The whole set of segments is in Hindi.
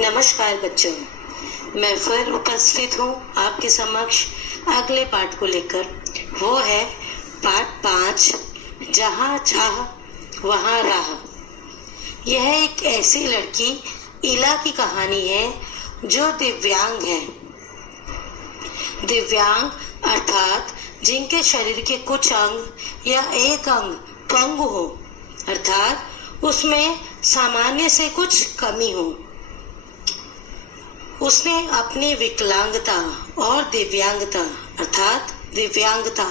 नमस्कार बच्चों, मैं फिर उपस्थित हूँ आपके समक्ष अगले पाठ को लेकर। वो है पाठ 5, जहाँ चाह वहाँ राह। यह एक ऐसी लड़की इला की कहानी है जो दिव्यांग है। दिव्यांग अर्थात जिनके शरीर के कुछ अंग या एक अंग पंगु हो, अर्थात उसमें सामान्य से कुछ कमी हो। उसने अपनी विकलांगता और दिव्यांगता अर्थात दिव्यांगता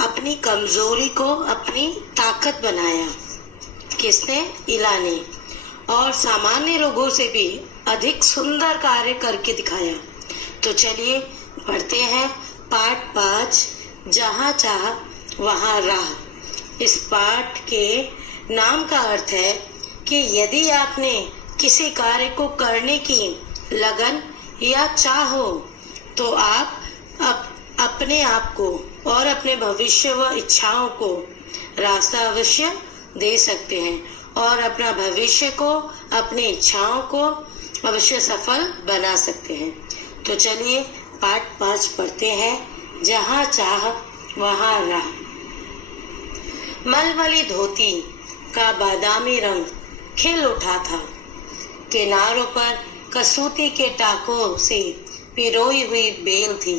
अपनी कमजोरी को अपनी ताकत बनाया। किसने? इला ने। और सामान्य लोगों से भी अधिक सुंदर कार्य करके दिखाया। तो चलिए पढ़ते हैं पाठ 5, जहाँ चाह वहाँ राह। इस पाठ के नाम का अर्थ है कि यदि आपने किसी कार्य को करने की लगन या चाह हो तो आप अपने आप को और अपने भविष्य व इच्छाओं को रास्ता अवश्य दे सकते हैं और अपना भविष्य को, अपनी इच्छाओं को अवश्य सफल बना सकते हैं। तो चलिए पाठ 5 पढ़ते हैं, जहाँ चाह वहाँ राह। मलमली धोती का बादामी रंग खिल उठा था। किनारों पर कसूती के टाकों से पिरोई हुई बेल थी।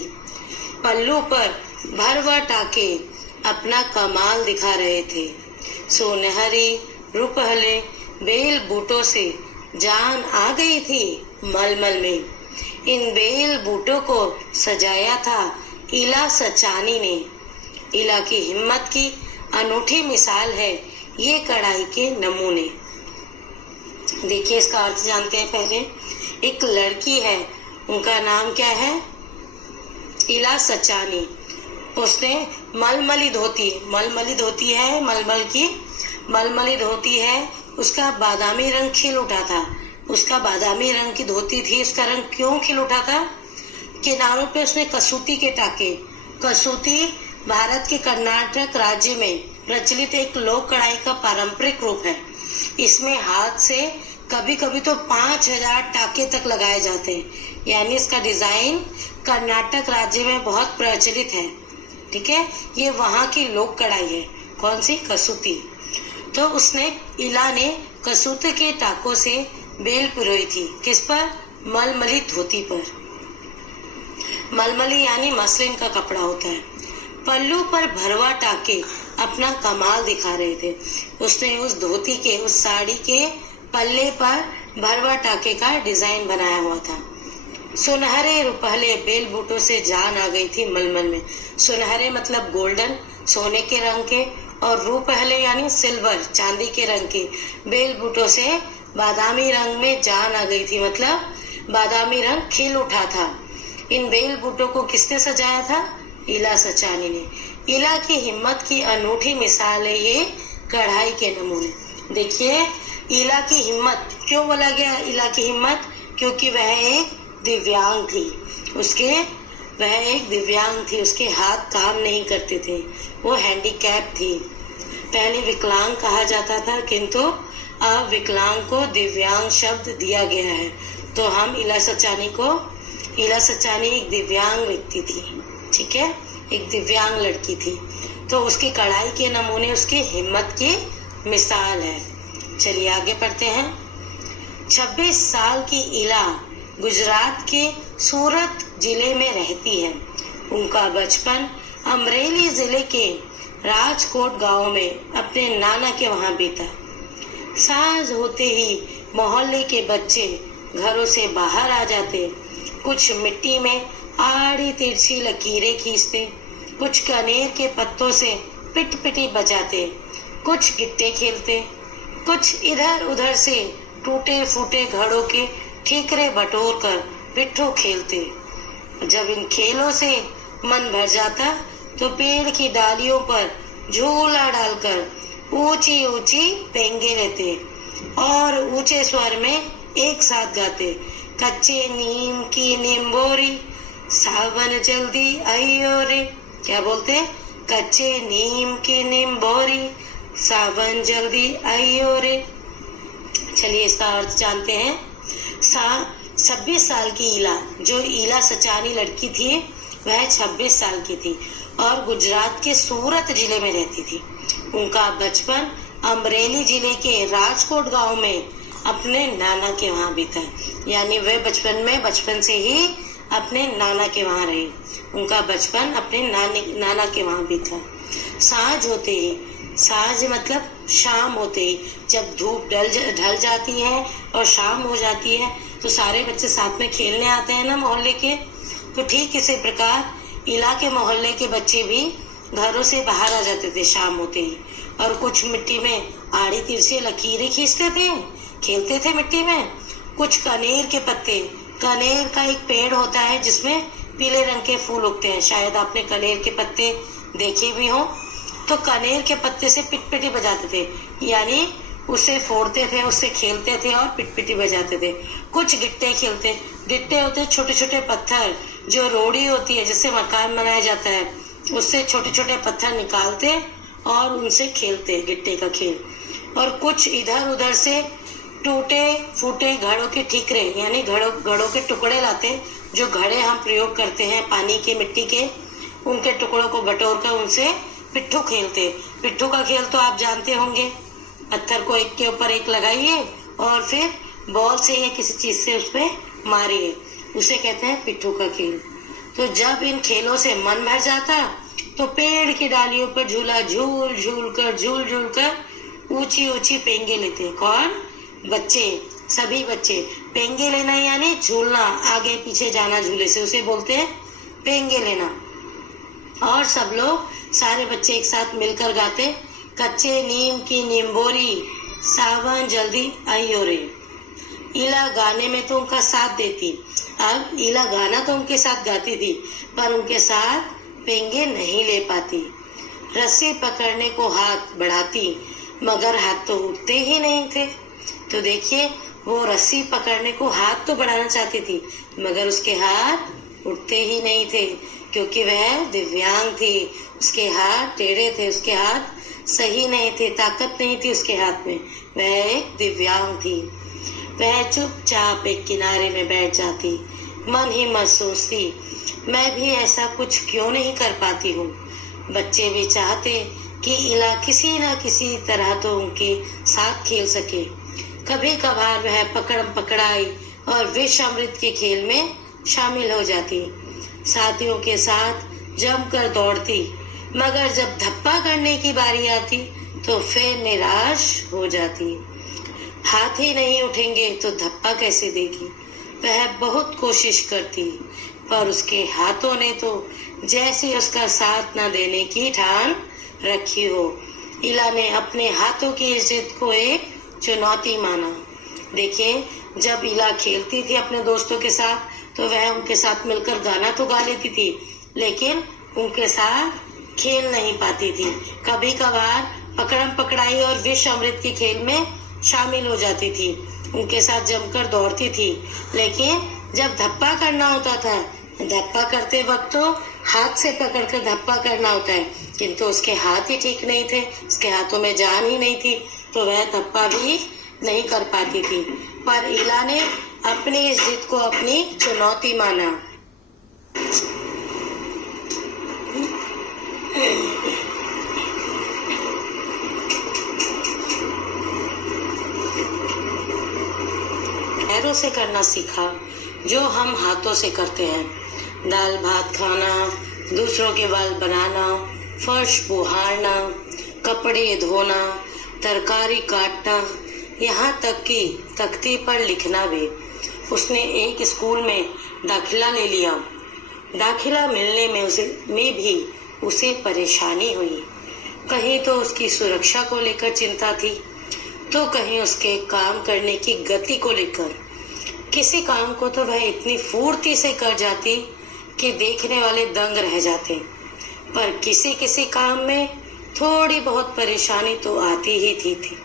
पल्लू पर भरवा टाके अपना कमाल दिखा रहे थे। सुनहरी रुपहले बेल बूटों से जान आ गई थी मलमल में। इन बेल बूटों को सजाया था इला सचानी ने। इला की हिम्मत की अनूठी मिसाल है ये कढ़ाई के नमूने। देखिए इसका अर्थ जानते हैं पहले। एक लड़की है, उनका नाम क्या है? इला सचानी। उसने मलमली धोती है, मलमली धोती है। उसका बादामी रंग खिल उठा था। उसका बादामी रंग की धोती थी। उसका रंग क्यों खिल उठा था? किनारों पे उसने कसूती के टाके। कसूती भारत के कर्नाटक राज्य में प्रचलित एक लोक कढ़ाई का पारंपरिक रूप है। इसमें हाथ से कभी कभी तो 5000 टाके तक लगाए जाते हैं। यानी इसका डिजाइन कर्नाटक राज्य में बहुत प्रचलित है। ठीक है, ये वहाँ की लोक कढ़ाई है। कौन सी? कसूती। तो उसने, इला ने कसूती के टाकों से बेल पिरोई थी। किस पर? मलमली धोती पर। मलमली यानी मसलिन का कपड़ा होता है। पल्लू पर भरवा टाके अपना कमाल दिखा रहे थे। उसने उस धोती के, उस साड़ी के पल्ले पर भरवा टाके का डिजाइन बनाया हुआ था। सुनहरे रुपहले बेल बूटों से जान आ गई थी मलमल में। सुनहरे मतलब गोल्डन, सोने के रंग के, और रुपहले यानी सिल्वर, चांदी के रंग के बेल बूटों से बादामी रंग में जान आ गई थी, मतलब बादामी रंग खिल उठा था। इन बेल बूटों को किसने सजाया था? इला सचानी ने। इला की हिम्मत की अनूठी मिसाल है ये कढ़ाई के नमूने। देखिए इला की हिम्मत क्यों बोला गया? इला की हिम्मत क्योंकि वह एक दिव्यांग थी। उसके हाथ काम नहीं करते थे। वो हैंडीकैप थी। पहले विकलांग कहा जाता था, किंतु अब विकलांग को दिव्यांग शब्द दिया गया है। तो हम इला सचानी एक दिव्यांग व्यक्ति थी। ठीक है, एक दिव्यांग लड़की थी। तो उसकी कढ़ाई के नमूने उसकी हिम्मत की मिसाल है। चलिए आगे पढ़ते हैं। 26 साल की इला गुजरात के सूरत जिले में रहती है। उनका बचपन अमरेली जिले के राजकोट गांव में अपने नाना के वहां बीता। सांझ होते ही मोहल्ले के बच्चे घरों से बाहर आ जाते। कुछ मिट्टी में आड़ी तिरछी लकीरें खींचते, कुछ कनेर के पत्तों से पिट-पिटी बजाते, कुछ गिट्टे खेलते, कुछ इधर उधर से टूटे फूटे घड़ों के ठीकरे बटोर कर पिट्ठू खेलते। जब इन खेलों से मन भर जाता तो पेड़ की डालियों पर झूला डालकर ऊंची ऊंची पेंगे लेते और ऊंचे स्वर में एक साथ गाते। कच्चे नीम की निम्बोरी, सावन जल्दी आइयो रे। क्या बोलते? कच्चे नीम की निम्बोरी, सावन जल्दी आइयो रे। चलिए इसका अर्थ जानते हैं। 26 साल की ईला, जो ईला सचानी लड़की थी, वह 26 साल की थी और गुजरात के सूरत जिले में रहती थी। उनका बचपन अमरेली जिले के राजकोट गांव में अपने नाना के वहां बीता, यानी वे बचपन से ही अपने नाना के वहां रहे। उनका बचपन अपने नाना के वहां बीता। सांझ होते ही, सांझ मतलब शाम होते ही, जब धूप ढल जाती है और शाम हो जाती है तो सारे बच्चे साथ में खेलने आते हैं ना मोहल्ले के। तो ठीक इसी प्रकार इला के मोहल्ले के बच्चे भी घरों से बाहर आ जाते थे शाम होते ही, और कुछ मिट्टी में आड़ी तिरछे लकीरें खींचते थे, खेलते थे मिट्टी में। कुछ कनेर के पत्ते, कनेर का एक पेड़ होता है जिसमें पीले रंग के फूल उगते हैं, शायद आपने कनेर के पत्ते देखे भी हो। तो कनेर के पत्ते से पिटपिटी बजाते थे, यानी उसे फोड़ते थे, उससे खेलते थे और पिटपिटी बजाते थे। कुछ गिट्टे खेलते, गिट्टे होते छोटे छोटे पत्थर, जो रोड़ी होती है जिससे मकान बनाया जाता है, उससे छोटे छोटे पत्थर निकालते और उनसे खेलते, गिट्टे का खेल। और कुछ इधर उधर से टूटे फूटे घड़ों के ठीकरे, यानी घड़ों के टुकड़े लाते, जो घड़े हम प्रयोग करते हैं पानी के, मिट्टी के, उनके टुकड़ों को बटोर कर उनसे पिट्ठू खेलते। पिट्ठू का खेल तो आप जानते होंगे, पत्थर को एक के ऊपर एक लगाइए और फिर बॉल से या किसी चीज से उस पर मारिए, उसे कहते हैं पिट्ठू का खेल। तो जब इन खेलों से मन भर जाता तो पेड़ की डालियों पर झूला झूल झूल कर ऊंची ऊंची पेंगे लेते। कौन? बच्चे, सभी बच्चे। पेंगे लेना यानी झूलना, आगे पीछे जाना झूले से, उसे बोलते हैं पेंगे लेना। और सब लोग, सारे बच्चे एक साथ मिलकर गाते, कच्चे नीम की नींबोरी, सावन जल्दी आइयो रे। ईला गाने में तो उनका साथ देती। अब ईला गाना तो उनके साथ गाती थी, पर उनके साथ पेंगे नहीं ले पाती। रस्सी पकड़ने को हाथ बढ़ाती, मगर हाथ तो उठते ही नहीं थे। तो देखिए, वो रस्सी पकड़ने को हाथ तो बढ़ाना चाहती थी, मगर उसके हाथ उठते ही नहीं थे, क्योंकि वह दिव्यांग थी। उसके हाथ टेढ़े थे, उसके हाथ सही नहीं थे, ताकत नहीं थी उसके हाथ में, वह एक दिव्यांग थी। वह चुपचाप एक किनारे में बैठ जाती, मन ही मन सोचती, मैं भी ऐसा कुछ क्यों नहीं कर पाती हूँ। बच्चे भी चाहते कि इला किसी न किसी तरह तो उनके साथ खेल सके। कभी कभार वह पकड़म पकड़ाई और विष अमृत के खेल में शामिल हो जाती, साथियों के साथ जमकर दौड़ती, मगर जब धप्पा करने की बारी आती तो फिर निराश हो जाती। हाथ ही नहीं उठेंगे तो धप्पा कैसे देगी। वह बहुत कोशिश करती, पर उसके हाथों ने तो जैसे उसका साथ न देने की ठान रखी हो। इला ने अपने हाथों की इस जिद को एक चुनौती माना। देखिए, जब इला खेलती थी अपने दोस्तों के साथ तो वह उनके साथ मिलकर गाना तो गा लेती थी, लेकिन उनके साथ खेल नहीं पाती थी। कभी कभार पकड़म पकड़ाई और विष अमृत के खेल में शामिल हो जाती थी, उनके साथ जमकर दौड़ती थी, लेकिन जब धप्पा करना होता था, धप्पा करते वक्त तो हाथ से पकड़कर धप्पा करना होता है, किंतु उसके हाथ ही ठीक नहीं थे, उसके हाथों में जान ही नहीं थी, तो वह धप्पा भी नहीं कर पाती थी। पर इला ने अपनी इस जिद को अपनी चुनौती माना। पैरों से करना सीखा जो हम हाथों से करते हैं। दाल भात खाना, दूसरों के बाल बनाना, फर्श बुहारना, कपड़े धोना, तरकारी काटना, यहाँ तक कि तख्ती पर लिखना भी। उसने एक स्कूल में दाखिला ले लिया। दाखिला मिलने में भी उसे परेशानी हुई। कहीं तो उसकी सुरक्षा को लेकर चिंता थी, तो कहीं उसके काम करने की गति को लेकर। किसी काम को तो वह इतनी फुर्ती से कर जाती कि देखने वाले दंग रह जाते, पर किसी किसी काम में थोड़ी बहुत परेशानी तो आती ही थी।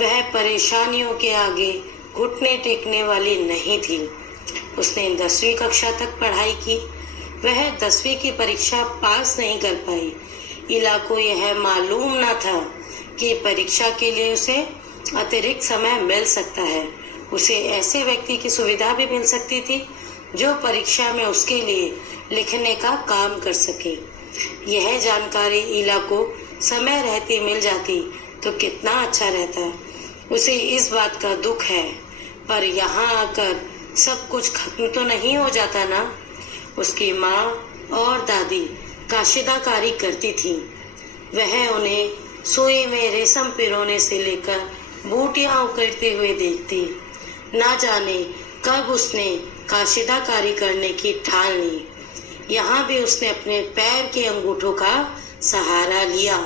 वह परेशानियों के आगे घुटने टेकने वाली नहीं थी। उसने 10वीं कक्षा तक पढ़ाई की। वह 10वीं की परीक्षा पास नहीं कर पाई। इला को यह मालूम न था कि परीक्षा के लिए उसे अतिरिक्त समय मिल सकता है उसे ऐसे व्यक्ति की सुविधा भी मिल सकती थी जो परीक्षा में उसके लिए लिखने का काम कर सके। यह जानकारी इला को समय रहते मिल जाती तो कितना अच्छा रहता। उसे इस बात का दुख है, पर यहाँ आकर सब कुछ खत्म तो नहीं हो जाता ना। उसकी माँ और दादी काशीदाकारी करती थी। वह उन्हें सुई में रेशम पिरोने से लेकर बूटियां उकेरते हुए देखती। ना जाने कब उसने काशीदाकारी करने की ठान ली। यहाँ भी उसने अपने पैर के अंगूठों का सहारा लिया।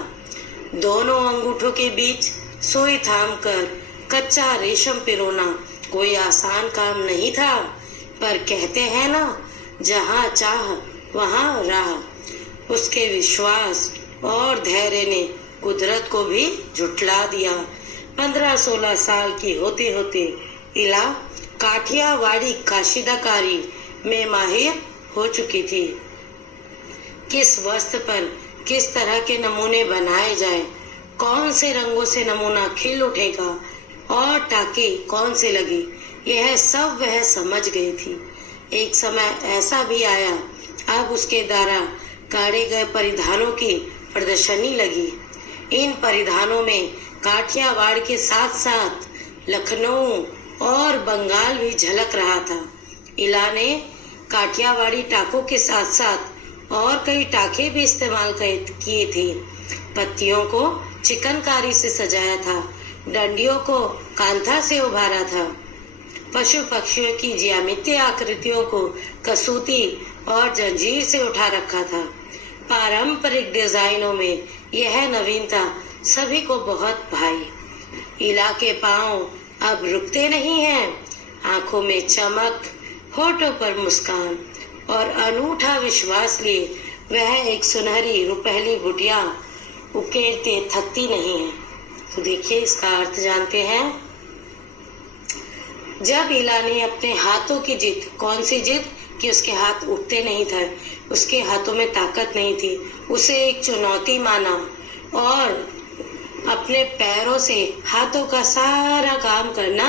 दोनों अंगूठों के बीच सुई थामकर कच्चा रेशम पिरोना कोई आसान काम नहीं था, पर कहते हैं ना, जहाँ चाह वहाँ राह। उसके विश्वास और धैर्य ने कुदरत को भी झुठला दिया। 15-16 साल की होते होते इला काठियावाड़ी काशीदाकारी में माहिर हो चुकी थी। किस वस्त्र पर किस तरह के नमूने बनाए जाए, कौन से रंगों से नमूना खिल उठेगा और टाके कौन से लगे, यह सब वह समझ गई थी। एक समय ऐसा भी आया, अब उसके द्वारा काढ़े गए परिधानों की प्रदर्शनी लगी। इन परिधानों में काठियावाड़ के साथ साथ लखनऊ और बंगाल भी झलक रहा था। इला ने काठियावाड़ी टाकों के साथ साथ और कई टाके भी इस्तेमाल किए थे। पत्तियों को चिकनकारी से सजाया था, डंडियों को कांथा से उभारा था, पशु पक्षियों की ज्यामितीय आकृतियों को कसूती और जंजीर से उठा रखा था। पारंपरिक डिजाइनों में यह नवीनता सभी को बहुत भाई। इला के पांव अब रुकते नहीं हैं। आंखों में चमक, होठों पर मुस्कान और अनूठा विश्वास लिए वह एक सुनहरी रुपहली बुटिया उकेरते थकती नहीं है। तो देखिए, इसका अर्थ जानते हैं। जब इला ने अपने हाथों की जिद, कौन सी जिद कि उसके हाथ उठते नहीं थे, उसके हाथों में ताकत नहीं थी, उसे एक चुनौती माना और अपने पैरों से हाथों का सारा काम करना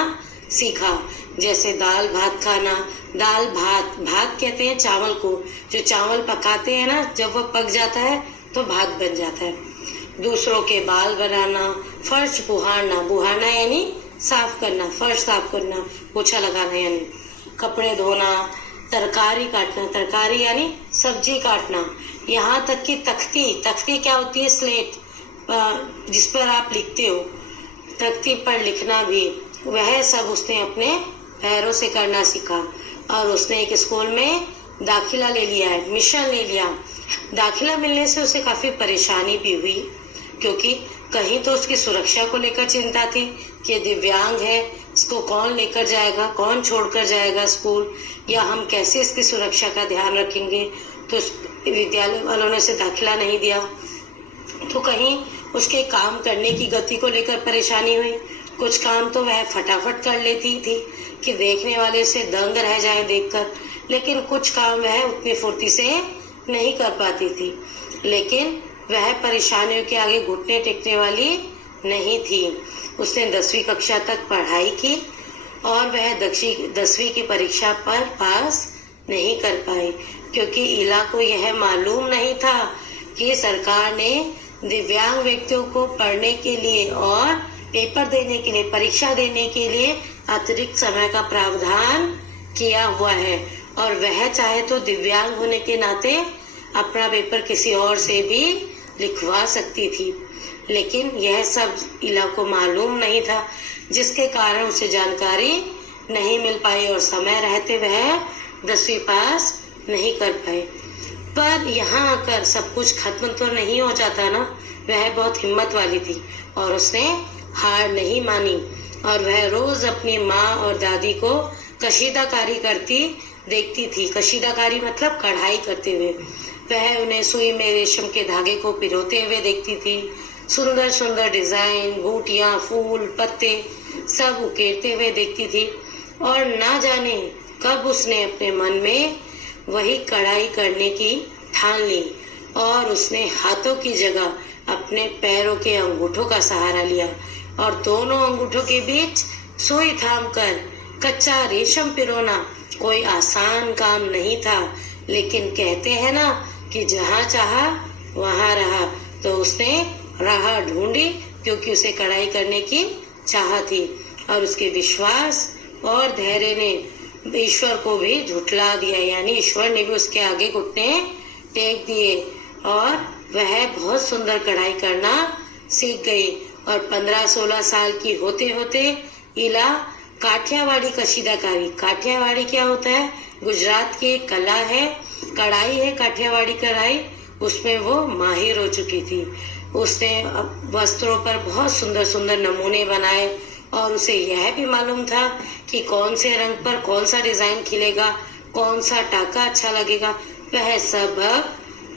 सीखा। जैसे दाल भात खाना, दाल भात, भात कहते हैं चावल को, जो चावल पकाते हैं ना, जब वो पक जाता है तो भात बन जाता है। दूसरों के बाल बनाना, फर्श बुहारना, बुहारना यानी साफ करना, फर्श साफ करना, पोछा लगाना यानी कपड़े धोना, तरकारी काटना, तरकारी यानी सब्जी काटना, यहाँ तक कि तख्ती, तख्ती क्या होती है, स्लेट जिस पर आप लिखते हो, तख्ती पर लिखना भी, वह सब उसने अपने पैरों से करना सीखा। और उसने एक स्कूल में दाखिला ले लिया है, मिशन ले लिया। दाखिला मिलने से उसे काफी परेशानी भी हुई, क्योंकि कहीं तो उसकी सुरक्षा को लेकर चिंता थी कि दिव्यांग है, इसको कौन लेकर जाएगा, कौन छोड़कर जाएगा स्कूल, या हम कैसे इसकी सुरक्षा का ध्यान रखेंगे। तो विद्यालय वालों ने उसे दाखिला नहीं दिया। तो कहीं उसके काम करने की गति को लेकर परेशानी हुई। कुछ काम तो वह फटाफट कर लेती थी कि देखने वाले उसे दंग रह जाए देखकर, लेकिन कुछ काम वह उतनी फुर्ती से नहीं कर पाती थी। लेकिन वह परेशानियों के आगे घुटने टेकने वाली नहीं थी। उसने 10वीं कक्षा तक पढ़ाई की और वह 10वीं की परीक्षा पर पास नहीं कर पाई, क्योंकि इला को यह मालूम नहीं था कि सरकार ने दिव्यांग व्यक्तियों को पढ़ने के लिए और पेपर देने के लिए, परीक्षा देने के लिए अतिरिक्त समय का प्रावधान किया हुआ है, और वह चाहे तो दिव्यांग होने के नाते अपना पेपर किसी और से भी लिखवा सकती थी। लेकिन यह सब इला को मालूम नहीं था, जिसके कारण उसे जानकारी नहीं मिल पाई और समय रहते वह 10वीं पास नहीं कर पाए। पर यहाँ आकर सब कुछ खत्म तो नहीं हो जाता ना। वह बहुत हिम्मत वाली थी और उसने हार नहीं मानी, और वह रोज अपनी माँ और दादी को कशीदाकारी करती देखती थी। कशीदाकारी मतलब कढ़ाई करते हुए। वह उन्हें सुई में रेशम के धागे को पिरोते हुए देखती थी। सुंदर सुंदर डिजाइन, बूटियां, फूल, पत्ते सब उकेरते हुए देखती थी, और ना जाने कब उसने अपने मन में वही कढ़ाई करने की ठान ली, और उसने हाथों की जगह अपने पैरों के अंगूठों का सहारा लिया और दोनों अंगूठों के बीच सुई थामकर कच्चा रेशम पिरोना कोई आसान काम नहीं था, लेकिन कहते हैं ना कि जहाँ चाहा वहाँ रहा, तो उसने राह ढूंढी, क्योंकि उसे कढ़ाई करने की चाह थी। और उसके विश्वास और धैर्य ने ईश्वर को भी झुठला दिया, यानी ईश्वर ने भी उसके आगे घुटने टेक दिए और वह बहुत सुंदर कढ़ाई करना सीख गई। और 15-16 साल की होते होते इला काठियावाड़ी कशीदाकारी, काठियावाड़ी क्या होता है, गुजरात की एक कला है, कढ़ाई है, काठियावाड़ी कढ़ाई, उसमें वो माहिर हो चुकी थी। उसने वस्त्रों पर बहुत सुंदर सुंदर नमूने बनाए और उसे यह भी मालूम था कि कौन से रंग पर कौन सा डिजाइन खिलेगा, कौन सा टाका अच्छा लगेगा, वह सब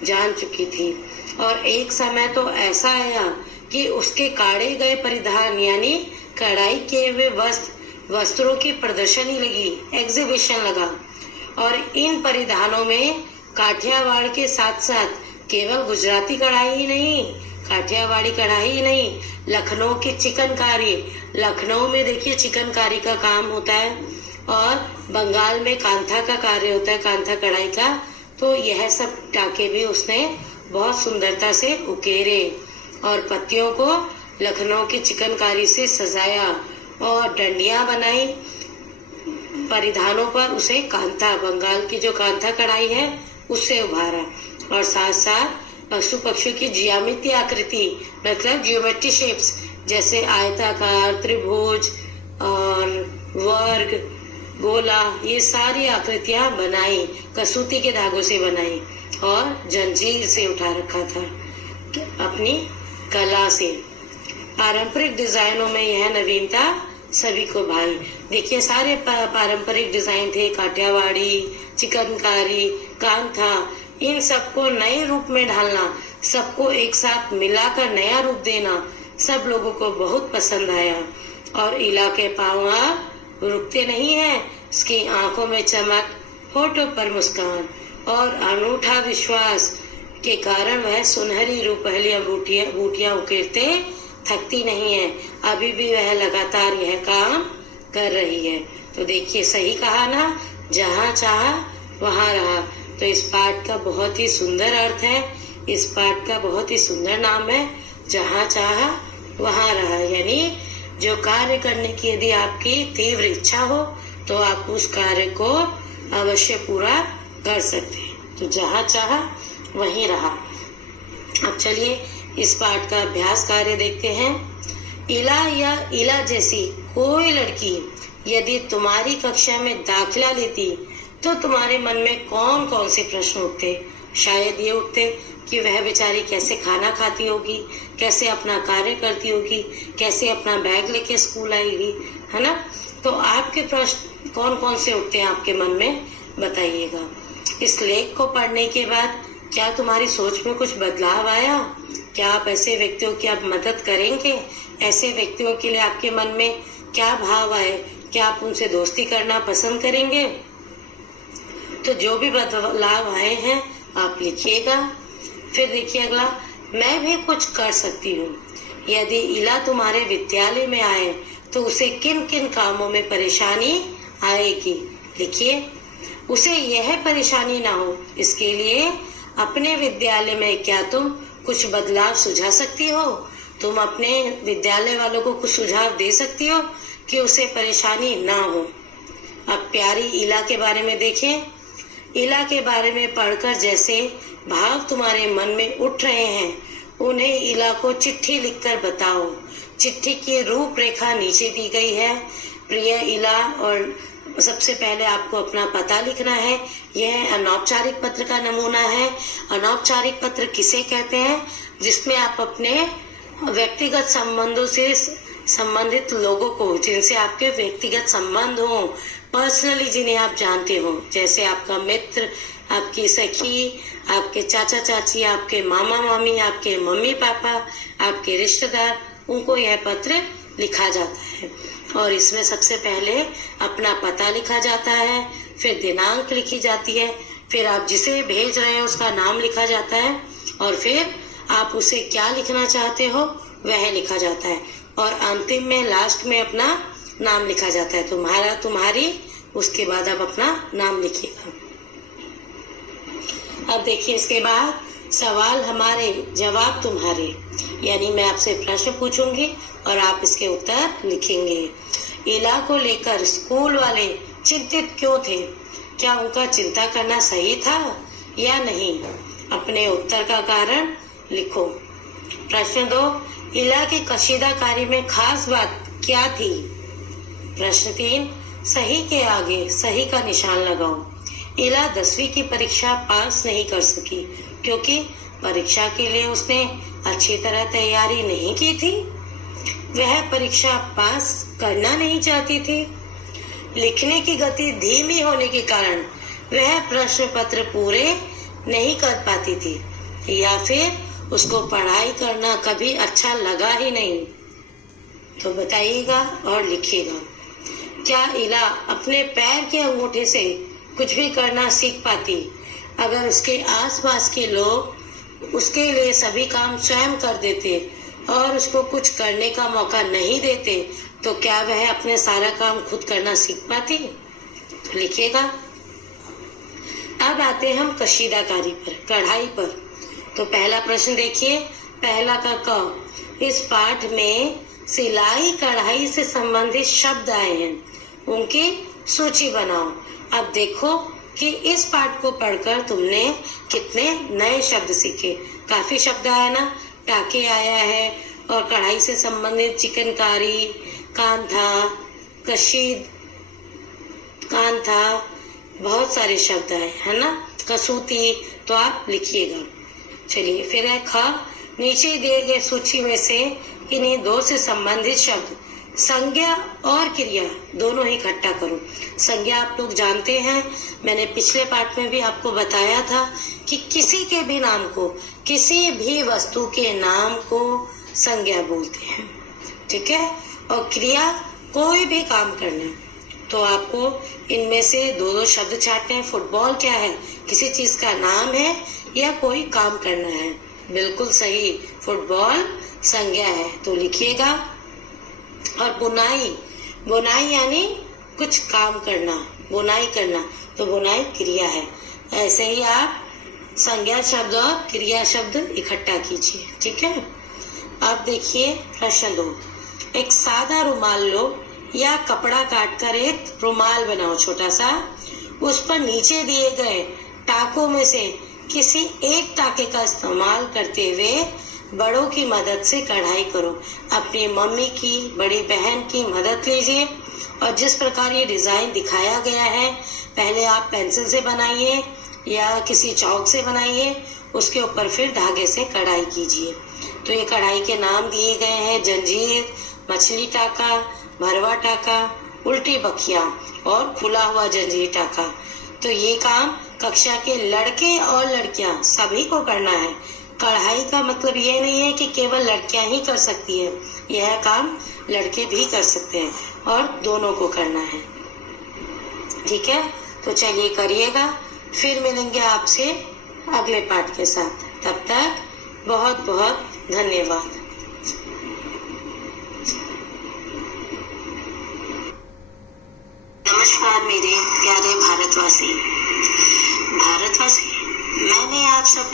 जान चुकी थी। और एक समय तो ऐसा आया कि उसके काढ़े गए परिधान यानी कढ़ाई किए हुए वस्त्रों की प्रदर्शनी लगी, एग्जीबिशन लगा। और इन परिधानों में काठियावाड़ के साथ साथ केवल गुजराती कढ़ाई ही नहीं, काठियावाड़ी कढ़ाई ही नहीं, लखनऊ की चिकनकारी, लखनऊ में देखिए चिकनकारी का काम होता है, और बंगाल में कांथा का कार्य होता है, कांथा कढ़ाई का। तो यह सब टाके भी उसने बहुत सुंदरता से उकेरे और पत्तियों को लखनऊ की चिकनकारी से सजाया और डंडियां बनाई परिधानों पर। उसे कांथा, बंगाल की जो कांथा कढ़ाई है उससे उभारा। और साथ साथ पशु पक्षियों की ज्यामितीय आकृति, मतलब जियोमेट्री शेप्स, जैसे आयताकार, त्रिभुज और वर्ग, गोला, ये सारी आकृतियां बनाई, कसूती के धागों से बनाई और जंजीर से उठा रखा था अपनी कला से। पारंपरिक डिजाइनों में यह नवीनता सभी को भाई। देखिए सारे पारंपरिक डिजाइन थे, काठियावाड़ी, चिकनकारी, कांथा, इन सबको नए रूप में ढालना, सबको एक साथ मिलाकर नया रूप देना, सब लोगों को बहुत पसंद आया। और इला के पाँव रुकते नहीं हैं, उसकी आंखों में चमक, होठों पर मुस्कान और अनूठा विश्वास के कारण वह सुनहरी रूपहली बूटियां उकेरते थकती नहीं है। अभी भी वह लगातार यह काम कर रही है। तो देखिए सही कहा ना, जहाँ चाहा वहाँ रहा। तो इस पाठ का बहुत ही सुंदर अर्थ है, इस पाठ का बहुत ही सुंदर नाम है, जहाँ चाहा वहाँ रहा। यानी जो कार्य करने की यदि आपकी तीव्र इच्छा हो तो आप उस कार्य को अवश्य पूरा कर सकते हैं। तो जहाँ चाहा वहीं रहा। अब चलिए इस पाठ का अभ्यास कार्य देखते हैं। इला या इला जैसी कोई लड़की यदि तुम्हारी कक्षा में दाखिला लेती तो तुम्हारे मन में कौन कौन से प्रश्न उठते? शायद ये उठते कि वह बेचारी कैसे खाना खाती होगी, कैसे अपना कार्य करती होगी, कैसे अपना बैग लेके स्कूल आएगी, है ना। तो आपके प्रश्न कौन कौन से उठते हैं आपके मन में, बताइएगा। इस लेख को पढ़ने के बाद क्या तुम्हारी सोच में कुछ बदलाव आया? क्या आप ऐसे व्यक्तियों की आप मदद करेंगे? ऐसे व्यक्तियों के लिए आपके मन में क्या भाव आए? क्या आप उनसे दोस्ती करना पसंद करेंगे? तो जो भी बदलाव आए हैं आप लिखिएगा। फिर देखिए अगला, मैं भी कुछ कर सकती हूँ। यदि इला तुम्हारे विद्यालय में आए तो उसे किन किन कामों में परेशानी आएगी? लिखिए। उसे यह परेशानी ना हो, इसके लिए अपने विद्यालय में क्या तुम कुछ बदलाव सुझा सकती हो? तुम अपने विद्यालय वालों को कुछ सुझाव दे सकती हो कि उसे परेशानी ना हो। अब प्यारी इला के बारे में देखें। इला के बारे में पढ़कर जैसे भाव तुम्हारे मन में उठ रहे हैं, उन्हें इला को चिट्ठी लिखकर बताओ। चिट्ठी की रूपरेखा नीचे दी गई है। प्रिय इला, और सबसे पहले आपको अपना पता लिखना है। यह अनौपचारिक पत्र का नमूना है। अनौपचारिक पत्र किसे कहते हैं? जिसमें आप अपने व्यक्तिगत संबंधों से संबंधित लोगों को, जिनसे आपके व्यक्तिगत संबंध हो, पर्सनली जिन्हें आप जानते हो, जैसे आपका मित्र, आपकी सखी, आपके चाचा चाची, आपके मामा मामी, आपके मम्मी पापा, आपके रिश्तेदार, उनको यह पत्र लिखा जाता है। और इसमें सबसे पहले अपना पता लिखा जाता है, फिर दिनांक लिखी जाती है, फिर आप जिसे भेज रहे हैं उसका नाम लिखा जाता है, और फिर आप उसे क्या लिखना चाहते हो वह लिखा जाता है, और अंतिम में लास्ट में अपना नाम लिखा जाता है। तुम्हारा, तुम्हारी, उसके बाद आप अपना नाम लिखिएगा। अब देखिए इसके बाद सवाल हमारे, जवाब तुम्हारे, यानी मैं आपसे प्रश्न पूछूंगी और आप इसके उत्तर लिखेंगे। इला को लेकर स्कूल वाले चिंतित क्यों थे? क्या उनका चिंता करना सही था या नहीं? अपने उत्तर का कारण लिखो। प्रश्न 2, इला की कशीदाकारी में खास बात क्या थी? प्रश्न 3, सही के आगे सही का निशान लगाओ। इला 10वीं की परीक्षा पास नहीं कर सकी क्योंकि परीक्षा के लिए उसने अच्छी तरह तैयारी नहीं की थी। वह परीक्षा पास करना नहीं चाहती थी। लिखने की गति धीमी होने के कारण वह प्रश्न पत्र पूरे नहीं कर पाती थी, या फिर उसको पढ़ाई करना कभी अच्छा लगा ही नहीं। तो बताइएगा और लिखिएगा। क्या इला अपने पैर के अंगूठे से कुछ भी करना सीख पाती अगर उसके आसपास के लोग उसके लिए सभी काम स्वयं कर देते और उसको कुछ करने का मौका नहीं देते? तो क्या वह अपने सारा काम खुद करना सीख पाती? तो लिखिएगा। अब आते हैं हम कशीदाकारी पर, कढ़ाई पर। तो पहला प्रश्न देखिए, पहला का क। इस पाठ में सिलाई कढ़ाई से संबंधित शब्द आए हैं, उनकी सूची बनाओ। अब देखो कि इस पाठ को पढ़कर तुमने कितने नए शब्द सीखे। काफी शब्द आया ना, टाके आया है और कढ़ाई से संबंधित चिकनकारी, कांथा, कशीद, कांथा, बहुत सारे शब्द आए है ना, कसूती। तो आप लिखिएगा। चलिए फिर है ख। नीचे दिए गए सूची में से इन्हीं 2 से संबंधित शब्द संज्ञा और क्रिया दोनों ही इकट्ठा करो। संज्ञा आप लोग जानते हैं, मैंने पिछले पाठ में भी आपको बताया था कि किसी के भी नाम को, किसी भी वस्तु के नाम को संज्ञा बोलते हैं, ठीक है। और क्रिया कोई भी काम करना। तो आपको इनमें से 2 शब्द छांटने हैं। फुटबॉल क्या है? किसी चीज का नाम है या कोई काम करना है? बिल्कुल सही, फुटबॉल संज्ञा है। तो लिखिएगा। और बुनाई, बुनाई यानी कुछ काम करना, बुनाई करना, तो बुनाई क्रिया है। ऐसे ही आप संज्ञा शब्द और क्रिया शब्द इकट्ठा कीजिए, ठीक है। अब देखिए प्रश्न 2। एक सादा रुमाल लो या कपड़ा काटकर एक रुमाल बनाओ छोटा सा। उस पर नीचे दिए गए टाकों में से किसी एक टाके का इस्तेमाल करते हुए बड़ों की मदद से कढ़ाई करो। अपनी मम्मी की, बड़ी बहन की मदद लीजिए और जिस प्रकार ये डिजाइन दिखाया गया है, पहले आप पेंसिल से बनाइए या किसी चौक से बनाइए, उसके ऊपर फिर धागे से कढ़ाई कीजिए। तो ये कढ़ाई के नाम दिए गए हैं जंजीर, मछली टाका, भरवा टाका, उल्टी बखिया और खुला हुआ जंजीर टाका। तो ये काम कक्षा के लड़के और लड़कियां सभी को करना है। कढ़ाई का मतलब ये नहीं है कि केवल लड़कियां ही कर सकती हैं, यह काम लड़के भी कर सकते हैं और दोनों को करना है, ठीक है। तो चलिए करिएगा, फिर मिलेंगे आपसे अगले पाठ के साथ। तब तक बहुत बहुत धन्यवाद। नमस्कार मेरे प्यारे भारतवासी, मैंने आप सब